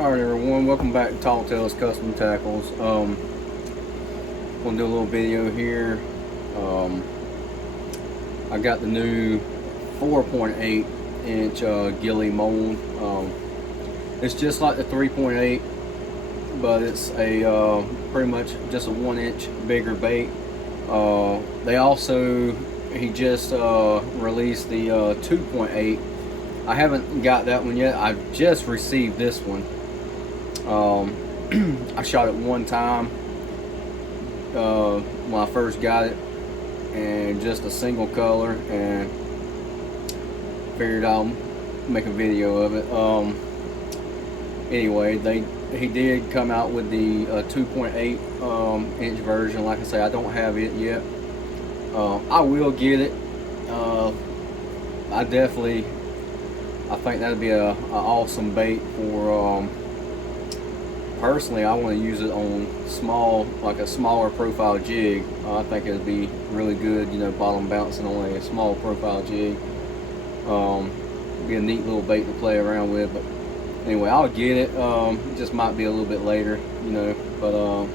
Alright everyone, welcome back to Tall Tales Custom Tackles. Gonna do a little video here. I got the new 4.8 inch Gilley mold. It's just like the 3.8, but it's a pretty much just a 1 inch bigger bait. He just released the 2.8. I haven't got that one yet. I just received this one. I shot it one time when I first got it, and just a single color, and figured I'll make a video of it. Anyway, he did come out with the 2.8 inch version. Like I say, I don't have it yet. I will get it. I think that'd be a awesome bait for. Personally, I want to use it on like a smaller profile jig. I think it'd be really good, bottom bouncing on a small profile jig. Be a neat little bait to play around with. But anyway, I'll get it. It just might be a little bit later, But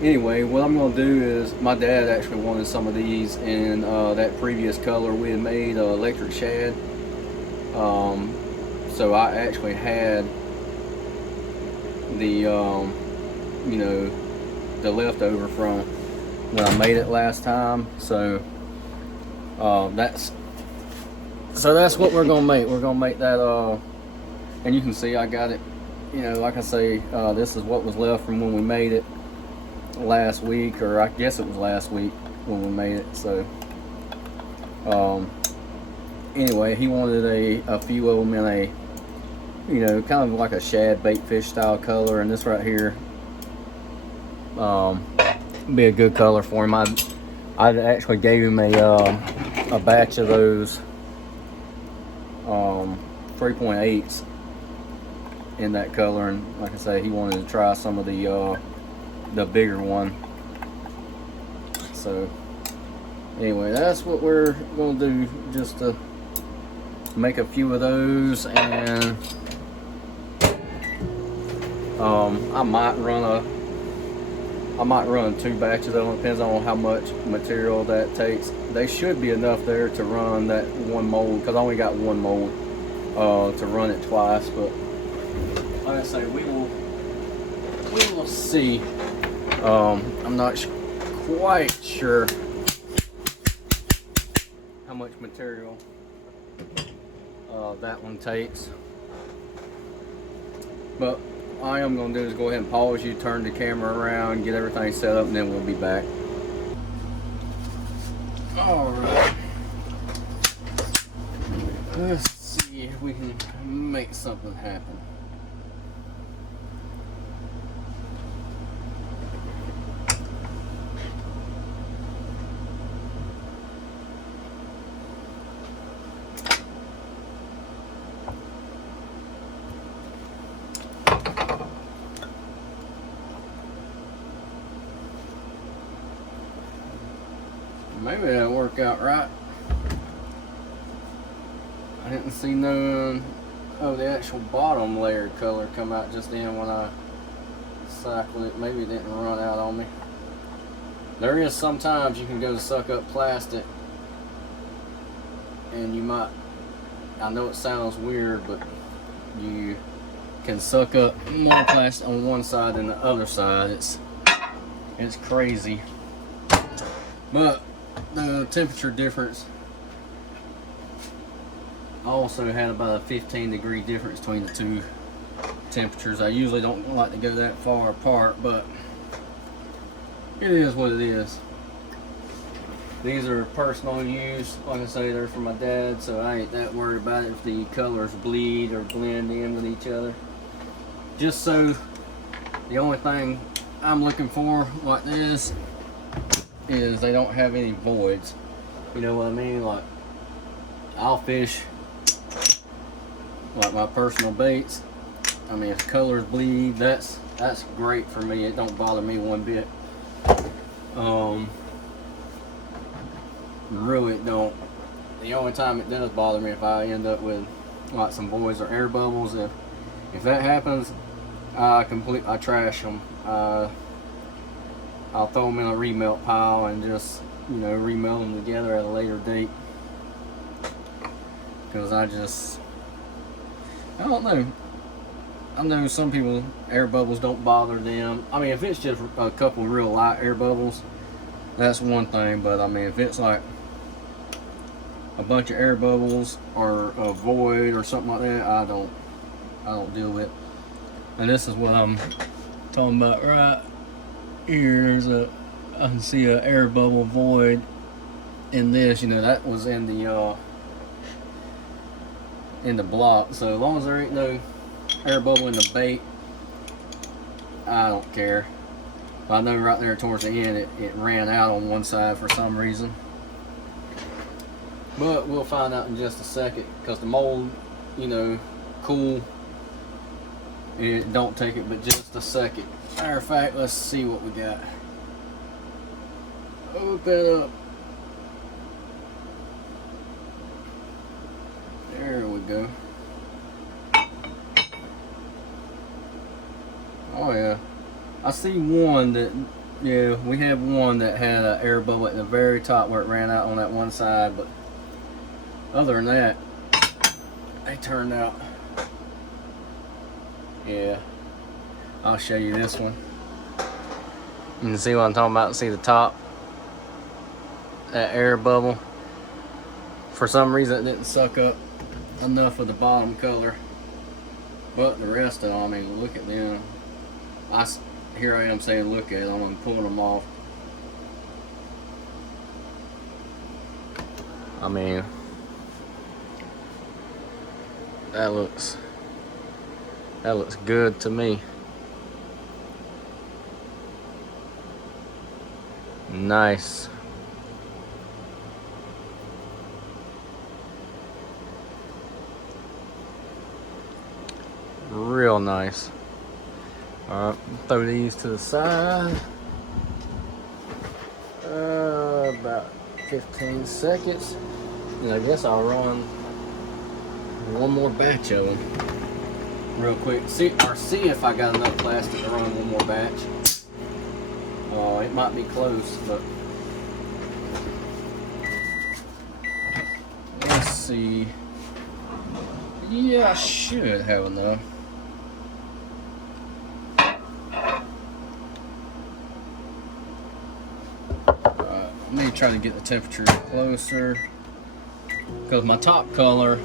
anyway, what I'm gonna do is, my dad actually wanted some of these in that previous color we had made, electric shad. So I actually had the the leftover from when I made it last time. So that's what we're gonna make. We're gonna make that, and you can see I got it, like I say, this is what was left from when we made it last week, or I guess it was last week when we made it. So anyway, he wanted a few of them in a kind of like a shad bait fish style color, and this right here be a good color for him. I actually gave him a batch of those 3.8s in that color, and like I say, he wanted to try some of the bigger one. So anyway, that's what we're gonna do, just to make a few of those. And I might run 2 batches of them. Depends on how much material that takes. They should be enough there to run that one mold, because I only got one mold to run it twice. But like I say, we will see. I'm not quite sure how much material that one takes, but all I am going to do is go ahead and pause you, turn the camera around, get everything set up, and then we'll be back. Alright, let's see if we can make something happen. Maybe that'll work out right. I didn't see none of the actual bottom layer color come out just then when I cycled it. Maybe it didn't run out on me. There is sometimes you can go to suck up plastic, and you might, I know it sounds weird, but you can suck up more plastic on one side than the other side. It's crazy. But the temperature difference, I also had about a 15-degree difference between the two temperatures. I usually don't like to go that far apart, but it is what it is. These are personal use. Like I say, they're for my dad, so I ain't that worried about it if the colors bleed or blend in with each other. Just so, the only thing I'm looking for like this is they don't have any voids. You know what I mean? Like, I'll fish like my personal baits. I mean, if colors bleed, that's great for me. It don't bother me one bit. Really don't. The only time it does bother me if I end up with like some voids or air bubbles. If that happens, I trash them. I'll throw them in a remelt pile and just, you know, remelt them together at a later date. Because I don't know. I know some people, air bubbles don't bother them. I mean, if it's just a couple real light air bubbles, that's one thing. But I mean, if it's like a bunch of air bubbles or a void or something like that, I don't deal with. And this is what I'm talking about right here. I can see an air bubble void in this. You know, that was in the block. So as long as there ain't no air bubble in the bait, I don't care. But I know right there towards the end it ran out on one side for some reason. But we'll find out in just a second, because the mold, you know, cool. It don't take it but just a second. Matter of fact, let's see what we got. Open up. There we go. Oh yeah, I see one that, yeah, we have one that had an air bubble at the very top where it ran out on that one side, but other than that, they turned out. Yeah, I'll show you this one. You can see what I'm talking about. See the top, that air bubble. For some reason it didn't suck up enough of the bottom color, but the rest of them, I mean, look at them. Here I am saying look at them, I'm pulling them off. I mean, that looks good to me. Nice. Real nice. Alright, throw these to the side. About 15 seconds. And I guess I'll run one more batch of them real quick. See if I got enough plastic to run one more batch. It might be close, but let's see. Yeah, I should have enough. Let me try to get the temperature closer, because my top color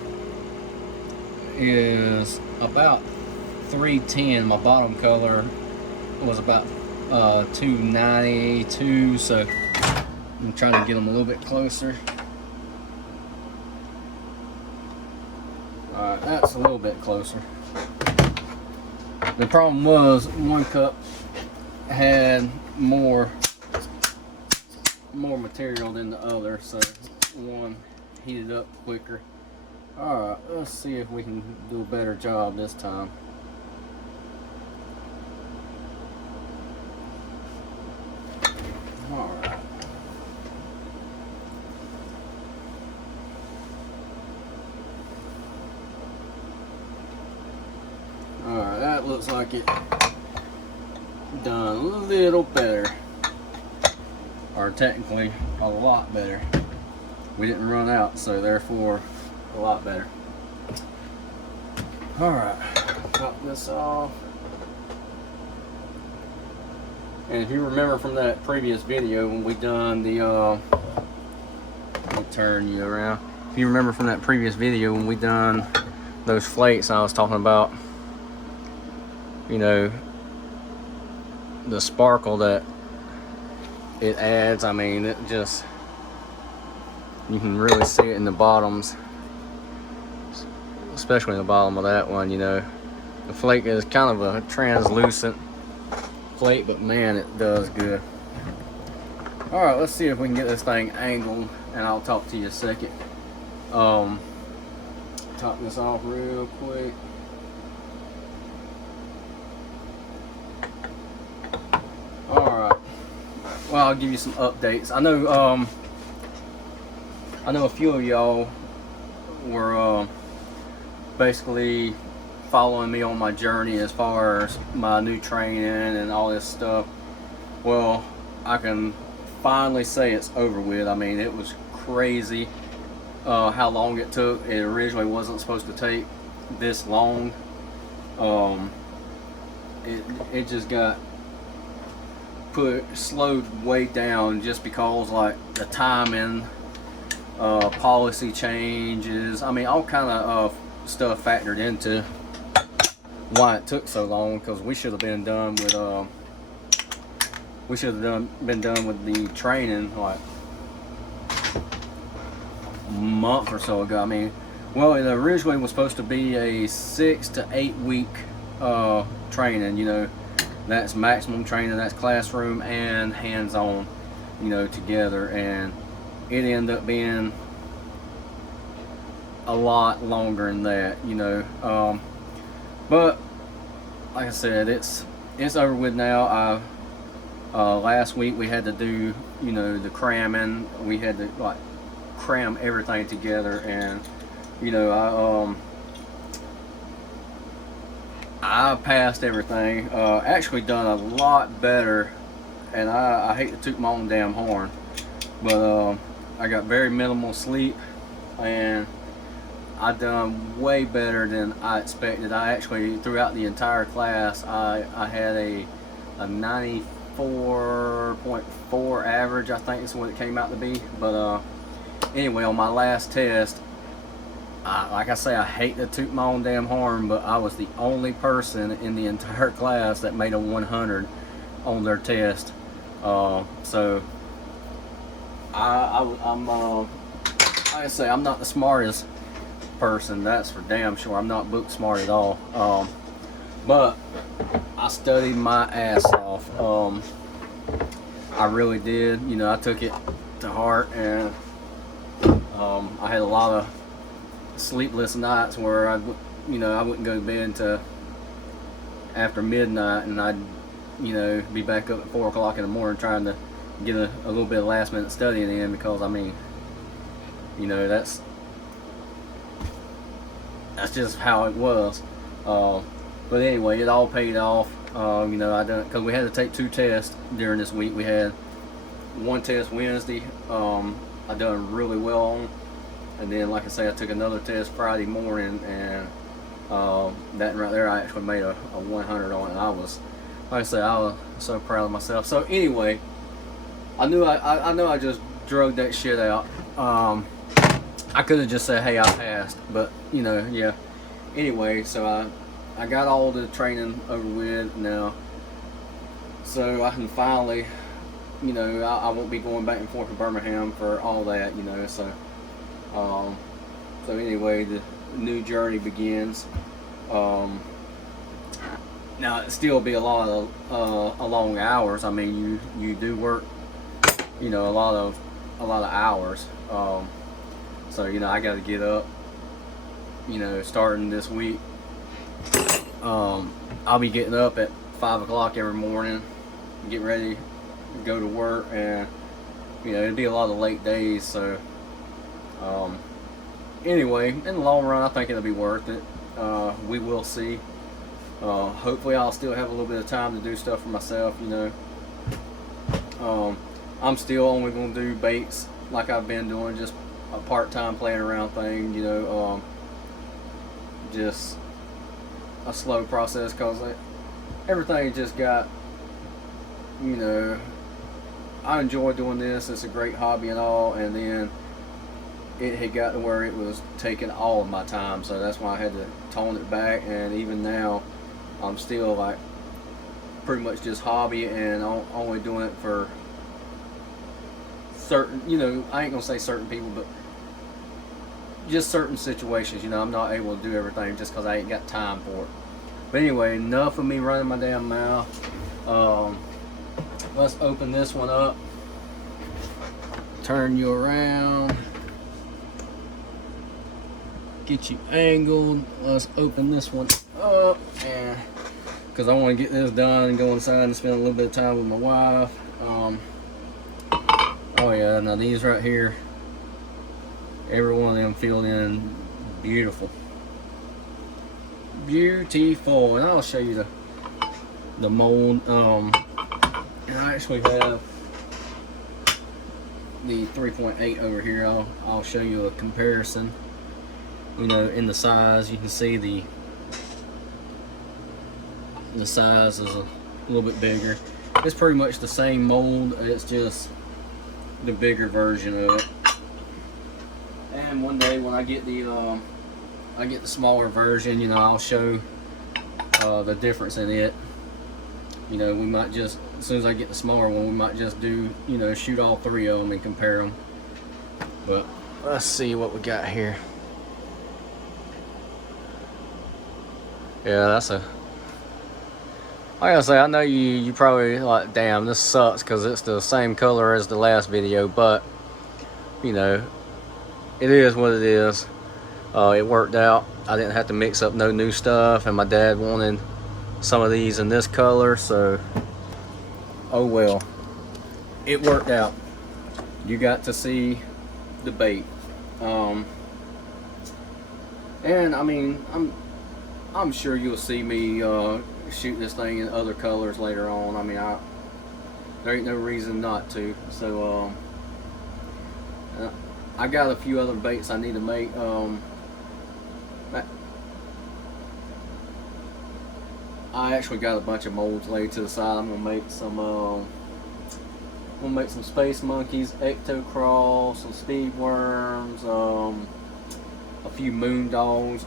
is about 310. My bottom color was about 292, so I'm trying to get them a little bit closer. Alright, that's a little bit closer. The problem was one cup had more material than the other, so one heated up quicker. Alright, let's see if we can do a better job this time. Alright. Alright, that looks like it done a little better. Or technically a lot better. We didn't run out, so therefore a lot better. Alright, top this off. And if you remember from that previous video when we done the I'll turn you around. If you remember from that previous video when we done those flakes, I was talking about, you know, the sparkle that it adds. I mean, it just, you can really see it in the bottoms, especially in the bottom of that one. You know, the flake is kind of a translucent flake, but man, it does good. All right, let's see if we can get this thing angled, and I'll talk to you a second. Top this off real quick. Well, I'll give you some updates. I know a few of y'all were basically following me on my journey as far as my new training and all this stuff. Well, I can finally say it's over with. I mean, it was crazy how long it took. It originally wasn't supposed to take this long. It just got slowed way down just because like the timing, policy changes. I mean, all kind of stuff factored into why it took so long, because we should have been done with been done with the training like a month or so ago. I mean, well, it originally was supposed to be a 6 to 8 week training. You know, that's maximum training, that's classroom and hands-on, you know, together, and it ended up being a lot longer than that, you know. But like I said, it's over with now. Last week we had to do, you know, the cramming. We had to like cram everything together, and you know, I passed everything. Actually done a lot better, and I hate to toot my own damn horn, but I got very minimal sleep, and I done way better than I expected. I actually, throughout the entire class, I had a 94.4 average, I think is what it came out to be. But anyway, on my last test, like I say, I hate to toot my own damn horn, but I was the only person in the entire class that made a 100 on their test. So I'm like I say, I'm not the smartest person, that's for damn sure. I'm not book smart at all, but I studied my ass off. I really did. You know, I took it to heart, and I had a lot of sleepless nights where I wouldn't go to bed until after midnight, and I'd, you know, be back up at 4 o'clock in the morning trying to get a little bit of last minute studying in, because I mean, you know, that's just how it was. But anyway, it all paid off. You know, I done, because we had to take 2 tests during this week. We had 1 test Wednesday, I done really well on, and then like I say, I took another test Friday morning, and that right there, I actually made a 100 on it. And I was, like I say, I was so proud of myself. So anyway, I know I just drug that shit out. I could have just said, hey, I passed, but you know, yeah. Anyway, so I got all the training over with now, so I can finally, you know, I won't be going back and forth to Birmingham for all that, you know. So so anyway, the new journey begins. Now it still be a lot of long hours. I mean, you do work, you know, a lot of hours. So you know, I got to get up, you know, starting this week. I'll be getting up at 5 o'clock every morning, get ready to go to work, and you know, it'll be a lot of late days. So anyway, in the long run, I think it'll be worth it. We will see. Hopefully I'll still have a little bit of time to do stuff for myself, you know. I'm still only going to do baits like I've been doing, just a part-time playing around thing, you know. Just a slow process, because everything just got, you know, I enjoy doing this, it's a great hobby and all, and then it had got to where it was taking all of my time, so that's why I had to tone it back. And even now I'm still like pretty much just hobby, and only doing it for certain, you know, I ain't gonna say certain people, but just certain situations. You know, I'm not able to do everything just because I ain't got time for it. But anyway, enough of me running my damn mouth. Let's open this one up, turn you around, get you angled. Let's open this one up, and because I want to get this done and go inside and spend a little bit of time with my wife. Oh yeah, now these right here, every one of them filled in beautiful. beautiful. And I'll show you the mold. And I actually have the 3.8 over here. I'll show you a comparison. You know, in the size, you can see the size is a little bit bigger. It's pretty much the same mold, it's just the bigger version of it. And one day when I get the smaller version, you know, I'll show the difference in it. You know, we might just, as soon as I get the smaller one, we might just do, you know, shoot all three of them and compare them. But let's see what we got here. Yeah, that's a, like I say, I know you probably like, damn, this sucks because it's the same color as the last video, but you know, it is what it is. It worked out. I didn't have to mix up no new stuff, and my dad wanted some of these in this color, so oh well, it worked out. You got to see the bait, and I mean, I'm sure you'll see me shoot this thing in other colors later on. I mean, there ain't no reason not to. So I got a few other baits I need to make. I actually got a bunch of molds laid to the side. I'm gonna make some space monkeys, ectocrawl, some speed worms, a few moon dogs.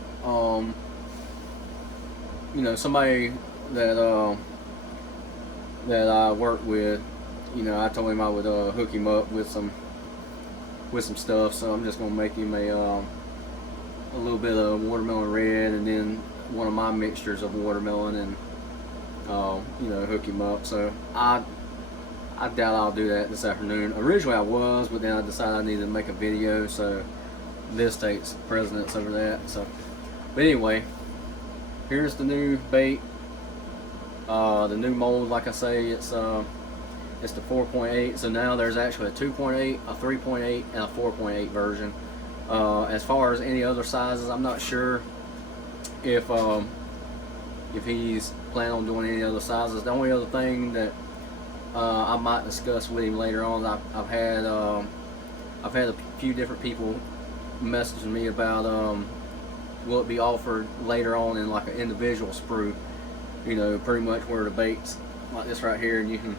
You know, somebody that I work with, you know, I told him I would hook him up with some stuff, so I'm just gonna make him a little bit of watermelon red, and then one of my mixtures of watermelon, and you know, hook him up. So I doubt I'll do that this afternoon. Originally I was, but then I decided I needed to make a video, so this takes precedence over that. So, but anyway, here's the new bait, the new mold. Like I say, it's the 4.8. So now there's actually a 2.8, a 3.8, and a 4.8 version. As far as any other sizes, I'm not sure if he's planning on doing any other sizes. The only other thing that I might discuss with him later on, I've had a few different people messaging me about will it be offered later on in like an individual sprue, you know, pretty much where the bait's like this right here, and you can,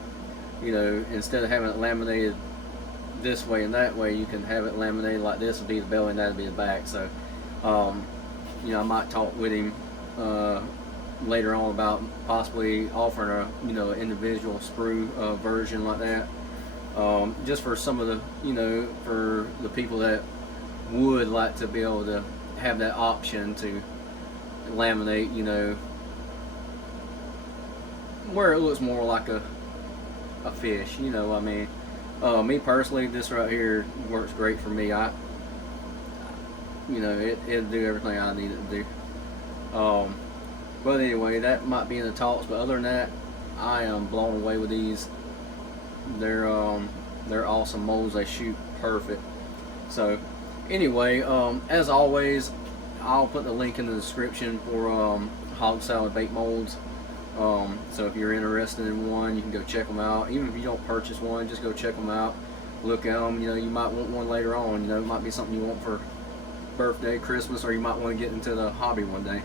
you know, instead of having it laminated this way and that way, you can have it laminated like this would be the belly and that would be the back. So you know, I might talk with him later on about possibly offering a, you know, an individual sprue version like that, just for some of the, you know, for the people that would like to be able to have that option to laminate, you know, where it looks more like a fish, you know. I mean, me personally, this right here works great for me. You know, it'll do everything I need it to do. But anyway, that might be in the talks, but other than that, I am blown away with these. They're awesome molds. They shoot perfect. So anyway, as always, I'll put the link in the description for hog salad bait molds. So if you're interested in one, you can go check them out. Even if you don't purchase one, just go check them out, look at them. You know, you might want one later on. You know, it might be something you want for birthday, Christmas, or you might want to get into the hobby one day.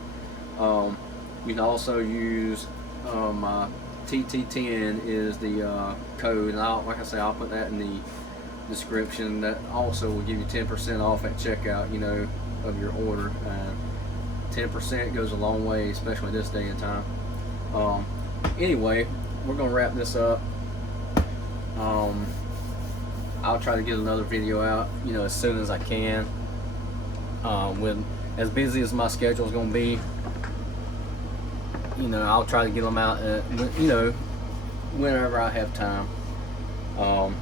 You can also use my TT10 is the code, and like I say, I'll put that in the description. That also will give you 10% off at checkout, you know, of your order. 10% goes a long way, especially this day and time. Anyway, we're gonna wrap this up. I'll try to get another video out, you know, as soon as I can. With as busy as my schedule is gonna be, you know, I'll try to get them out, you know, whenever I have time. And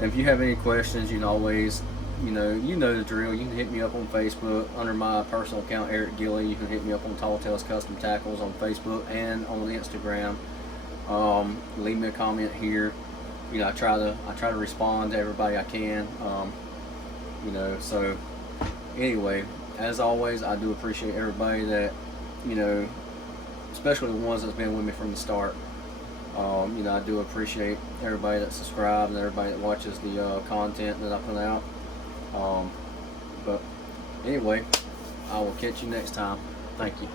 if you have any questions, you can always, you know the drill. You can hit me up on Facebook under my personal account, Eric Gilley. You can hit me up on Tall Tales Custom Tackles on Facebook and on Instagram. Leave me a comment here. You know, I try to respond to everybody I can. You know, so anyway, as always, I do appreciate everybody that you know, especially the ones that's been with me from the start. You know, I do appreciate everybody that subscribes and everybody that watches the content that I put out. But anyway, I will catch you next time. Thank you.